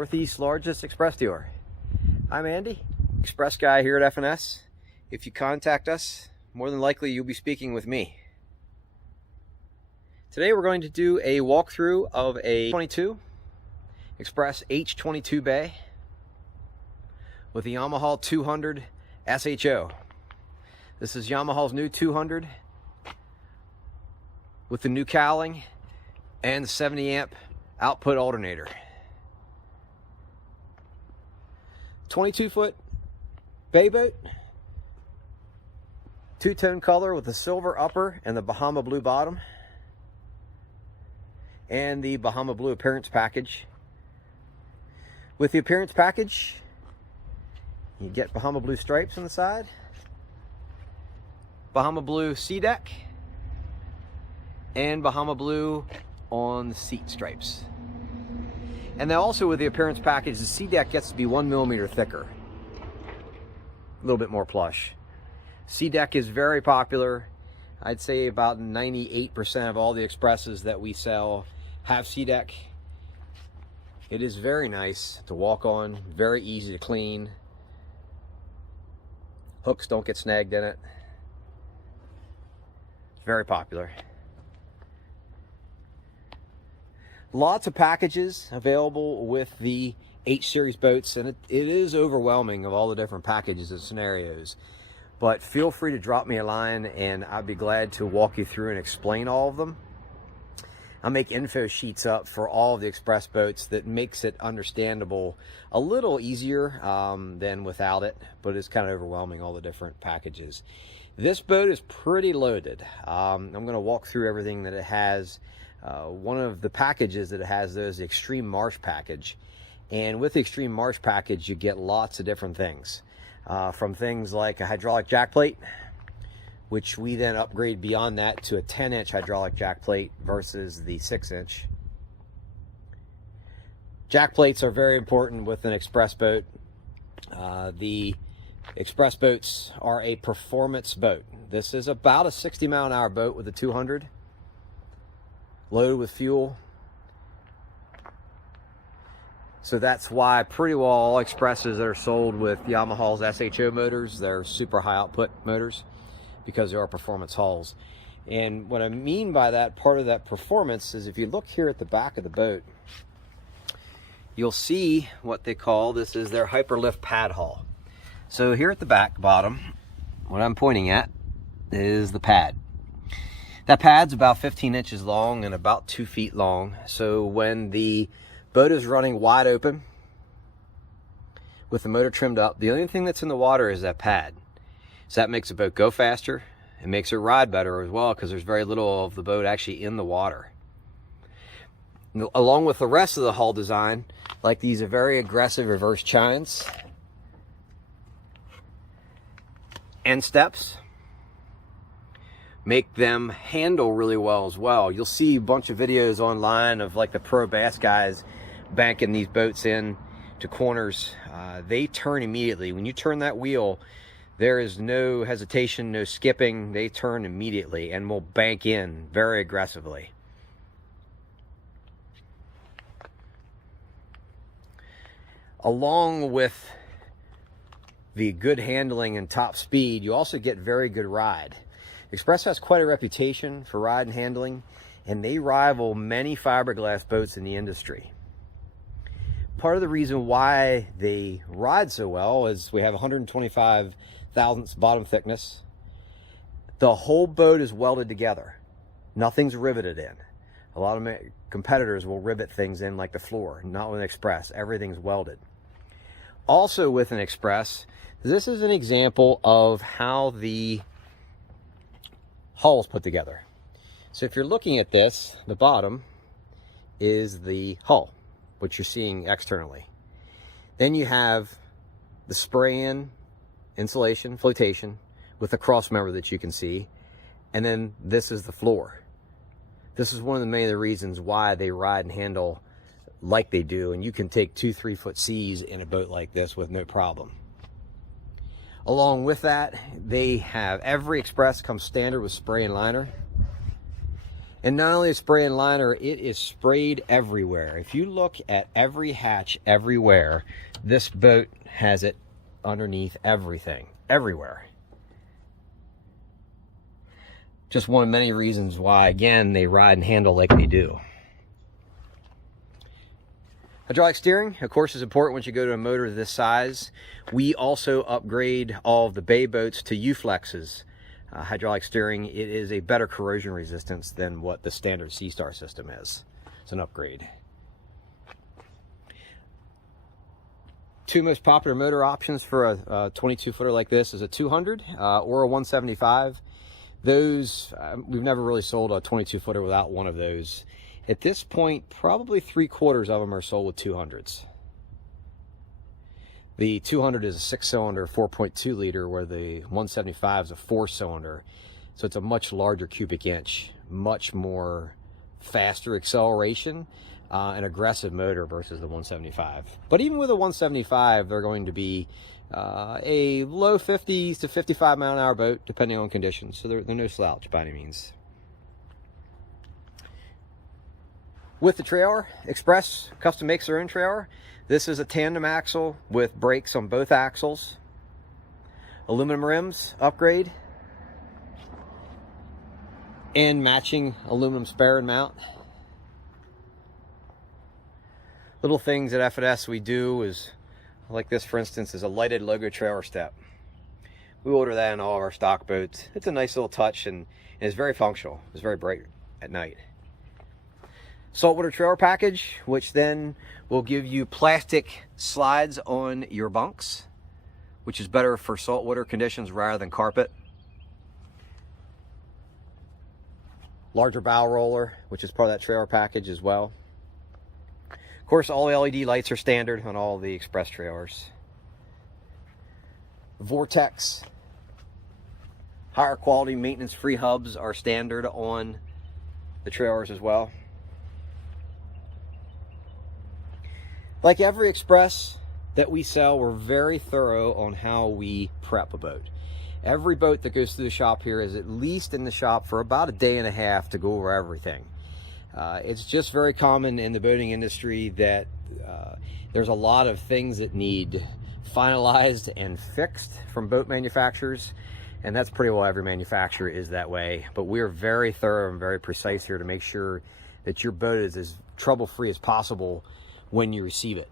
Northeast's largest express dealer. I'm Andy, Express Guy here at F&S. If you contact us, more than likely you'll be speaking with me. Today we're going to do a walkthrough of a 22 Xpress H22 Bay with the Yamaha 200 SHO. This is Yamaha's new 200 with the new cowling and the 70 amp output alternator. 22-foot bay boat, two-tone color with the silver upper and the Bahama blue bottom, and the Bahama blue appearance package. With the appearance package, you get Bahama blue stripes on the side, Bahama blue sea deck, and Bahama blue on the seat stripes. And then also with the appearance package, the sea deck gets to be 1 millimeter thicker, a little bit more plush. Sea deck is very popular. I'd say about 98% of all the Expresses that we sell have sea deck. It is very nice to walk on, very easy to clean. Hooks don't get snagged in it. Very popular. Lots of packages available with the H series boats, and it is overwhelming of all the different packages and scenarios. But feel free to drop me a line and I'd be glad to walk you through and explain all of them. I'll make info sheets up for all of the Express boats that makes it understandable a little easier than without it, but it's kind of overwhelming, all the different packages. This boat is pretty loaded. I'm going to walk through everything that it has. One of the packages that it has, though, is the Extreme Marsh package. And with the Extreme Marsh package, you get lots of different things. From things like a hydraulic jack plate, which we then upgrade beyond that to a 10-inch hydraulic jack plate versus the 6-inch. Jack plates are very important with an Express boat. The Express boats are a performance boat. This is about a 60-mile-an-hour boat with a 200. Loaded with fuel. So that's why pretty well all Expresses that are sold with Yamaha's SHO motors, they're super high output motors because they are performance hulls. And what I mean by that, part of that performance is if you look here at the back of the boat, you'll see what they call, this is their Hyperlift pad hull. So here at the back bottom, what I'm pointing at is the pad. That pad's about 15 inches long and about 2 feet long. So when the boat is running wide open with the motor trimmed up, the only thing that's in the water is that pad. So that makes the boat go faster. It makes it ride better as well because there's very little of the boat actually in the water. Along with the rest of the hull design, like these are very aggressive reverse chines and steps, make them handle really well as well. You'll see a bunch of videos online of like the pro bass guys banking these boats in to corners. They turn immediately. When you turn that wheel, there is no hesitation, no skipping. They turn immediately and will bank in very aggressively. Along with the good handling and top speed, you also get very good ride. Express has quite a reputation for ride and handling, and they rival many fiberglass boats in the industry. Part of the reason why they ride so well is we have 125 thousandths bottom thickness. The whole boat is welded together. Nothing's riveted in. A lot of competitors will rivet things in like the floor. Not with an Express. Everything's welded. Also with an Express, this is an example of how the hull's put together. So if you're looking at this, the bottom is the hull, which you're seeing externally. Then you have the spray-in insulation, flotation, with a cross member that you can see. And then this is the floor. This is one of the many reasons why they ride and handle like they do. And you can take 2-3 foot seas in a boat like this with no problem. Along with that, they have every Express comes standard with spray and liner. And not only a spray and liner, it is sprayed everywhere. If you look at every hatch everywhere, this boat has it underneath everything, everywhere. Just one of many reasons why, again, they ride and handle like they do. Hydraulic steering, of course, is important once you go to a motor this size. We also upgrade all of the Bay Boats to U-Flexes. Hydraulic steering, it is a better corrosion resistance than what the standard C-Star system is. It's an upgrade. Two most popular motor options for a 22 footer like this is a 200 or a 175. Those, we've never really sold a 22 footer without one of those. At this point, probably 3/4 of them are sold with 200s. The 200 is a 6-cylinder, 4.2 liter, where the 175 is a 4-cylinder. So it's a much larger cubic inch, much more faster acceleration, and aggressive motor versus the 175. But even with a 175, they're going to be a low 50s to 55 mile an hour boat, depending on conditions. So they're no slouch by any means. With the trailer, Xpress custom makes their own trailer. This is a tandem axle with brakes on both axles. Aluminum rims upgrade. And matching aluminum spare and mount. Little things at F&S we do is, like this for instance, is a lighted logo trailer step. We order that in all of our stock boats. It's a nice little touch and it's very functional. It's very bright at night. Saltwater trailer package, which then will give you plastic slides on your bunks, which is better for saltwater conditions rather than carpet. Larger bow roller, which is part of that trailer package as well. Of course, all LED lights are standard on all the Xpress trailers. Vortex, higher quality maintenance-free hubs are standard on the trailers as well. Like every Xpress that we sell, we're very thorough on how we prep a boat. Every boat that goes through the shop here is at least in the shop for about a day and a half to go over everything. It's just very common in the boating industry that there's a lot of things that need finalized and fixed from boat manufacturers, and that's pretty well every manufacturer is that way. But we're very thorough and very precise here to make sure that your boat is as trouble-free as possible when you receive it.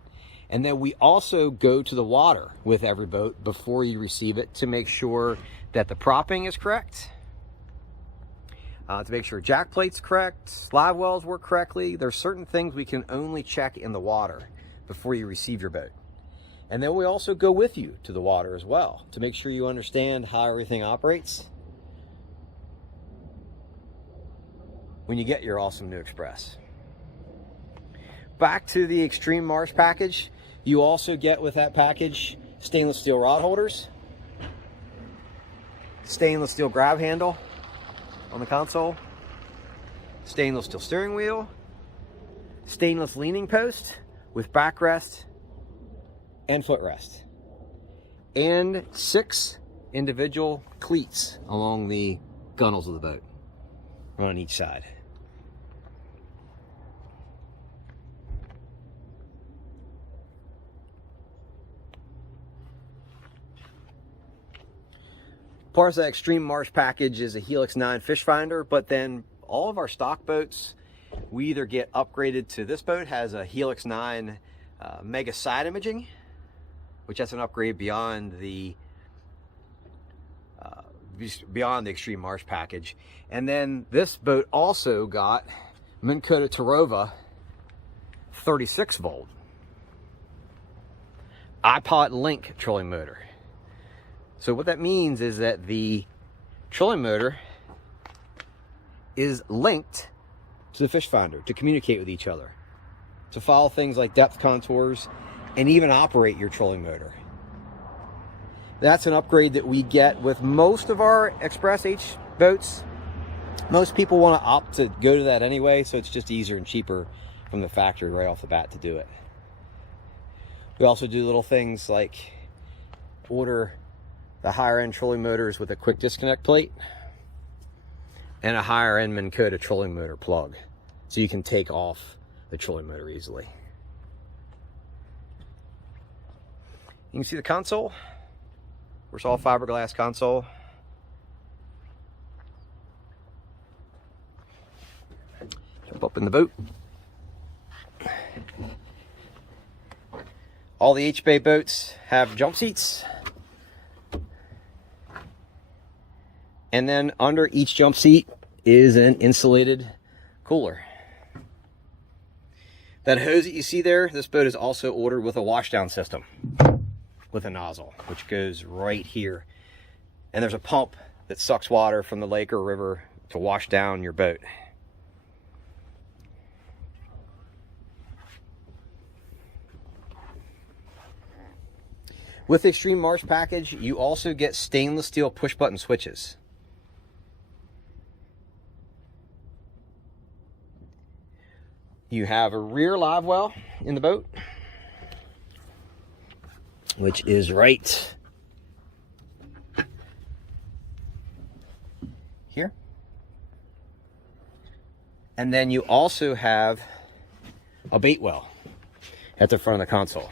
And then we also go to the water with every boat before you receive it to make sure that the propping is correct, to make sure jack plate's correct, live wells work correctly. There's certain things we can only check in the water before you receive your boat. And then we also go with you to the water as well to make sure you understand how everything operates when you get your awesome new Xpress. Back to the Extreme Marsh package, you also get with that package stainless steel rod holders, stainless steel grab handle on the console, stainless steel steering wheel, stainless leaning post with backrest and footrest, and 6 individual cleats along the gunnels of the boat on each side. Part of that Extreme Marsh package is a Helix 9 fish finder, but then all of our stock boats, we either get upgraded to, this boat has a Helix 9 Mega Side Imaging, which that's an upgrade beyond the Extreme Marsh package. And then this boat also got Minn Kota Tarova 36 volt iPod Link trolling motor. So what that means is that the trolling motor is linked to the fish finder to communicate with each other, to follow things like depth contours, and even operate your trolling motor. That's an upgrade that we get with most of our Xpress H boats. Most people want to opt to go to that anyway, so it's just easier and cheaper from the factory right off the bat to do it. We also do little things like order the higher end trolling motors with a quick disconnect plate. and a higher end Minn Kota trolling motor plug, so you can take off the trolling motor easily. You can see the console. Of course, all fiberglass console. Jump up in the boat. All the H-Bay boats have jump seats. And then under each jump seat is an insulated cooler. That hose that you see there, this boat is also ordered with a washdown system with a nozzle, which goes right here. And there's a pump that sucks water from the lake or river to wash down your boat. With the Extreme Marsh package, you also get stainless steel push button switches. You have a rear live well in the boat, which is right here. And then you also have a bait well at the front of the console.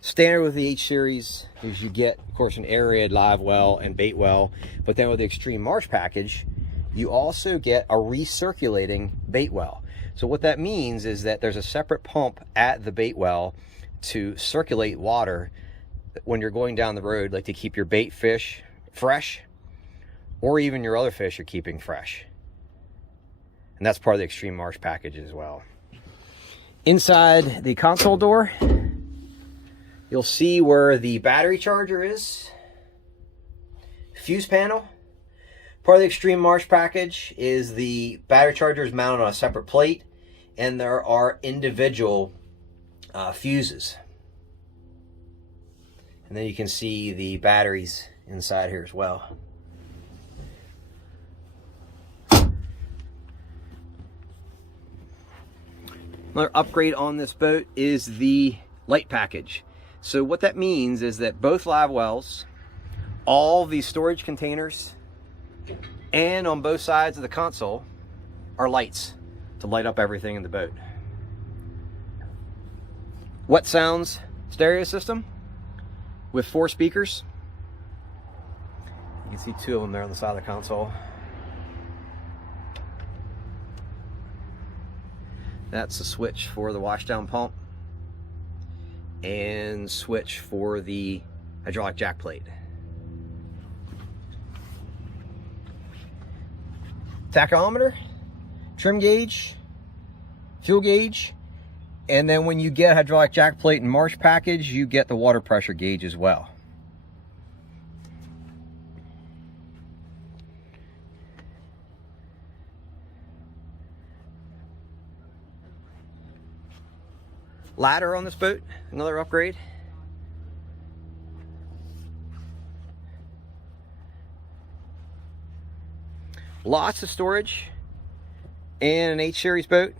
Standard with the H series is you get, of course, an aerated live well and bait well, but then with the Extreme Marsh package, you also get a recirculating bait well. So what that means is that there's a separate pump at the bait well to circulate water when you're going down the road, like to keep your bait fish fresh, or even your other fish you're keeping fresh. And that's part of the Extreme Marsh package as well. Inside the console door, you'll see where the battery charger is, fuse panel. Part of the Extreme Marsh package is the battery charger is mounted on a separate plate, and there are individual fuses. And then you can see the batteries inside here as well. Another upgrade on this boat is the light package. So what that means is that both live wells, all the storage containers, and on both sides of the console are lights to light up everything in the boat. Wet sounds stereo system with 4 speakers. You can see 2 of them there on the side of the console. That's the switch for the washdown pump and switch for the hydraulic jack plate. Tachometer, trim gauge, fuel gauge, and then when you get hydraulic jack plate and marsh package, you get the water pressure gauge as well. Ladder on this boat, another upgrade. Lots of storage in an H-series boat.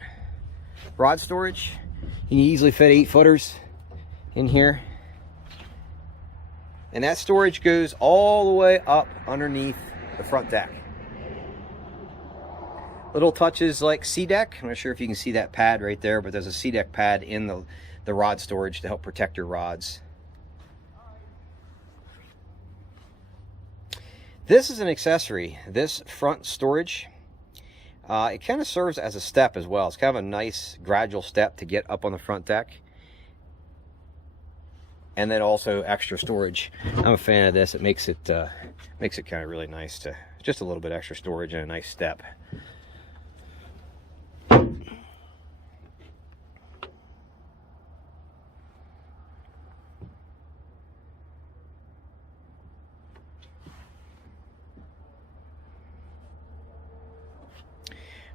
Rod storage. You can easily fit 8-footers in here. And that storage goes all the way up underneath the front deck. Little touches like C-deck. I'm not sure if you can see that pad right there, but there's a C-deck pad in the rod storage to help protect your rods. This is an accessory. This front storage, it kind of serves as a step as well. It's kind of a nice gradual step to get up on the front deck. And then also extra storage. I'm a fan of this. It makes it kind of really nice to just a little bit extra storage and a nice step.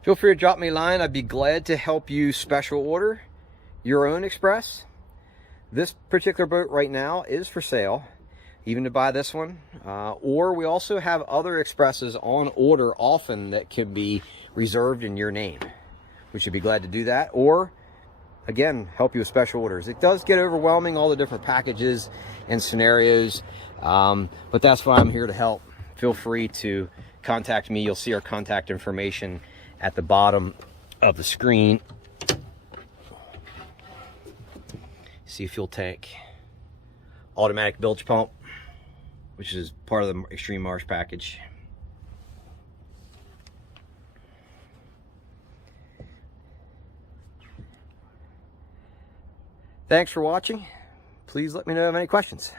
Feel free to drop me a line. I'd be glad to help you special order your own Express. This particular boat right now is for sale, even to buy this one. Or we also have other Expresses on order often that can be reserved in your name. We should be glad to do that. Or again, help you with special orders. It does get overwhelming, all the different packages and scenarios, but that's why I'm here to help. Feel free to contact me. You'll see our contact information at the bottom of the screen. See a fuel tank, automatic bilge pump, which is part of the Extreme Marsh package. Thanks for watching. Please let me know if you have any questions.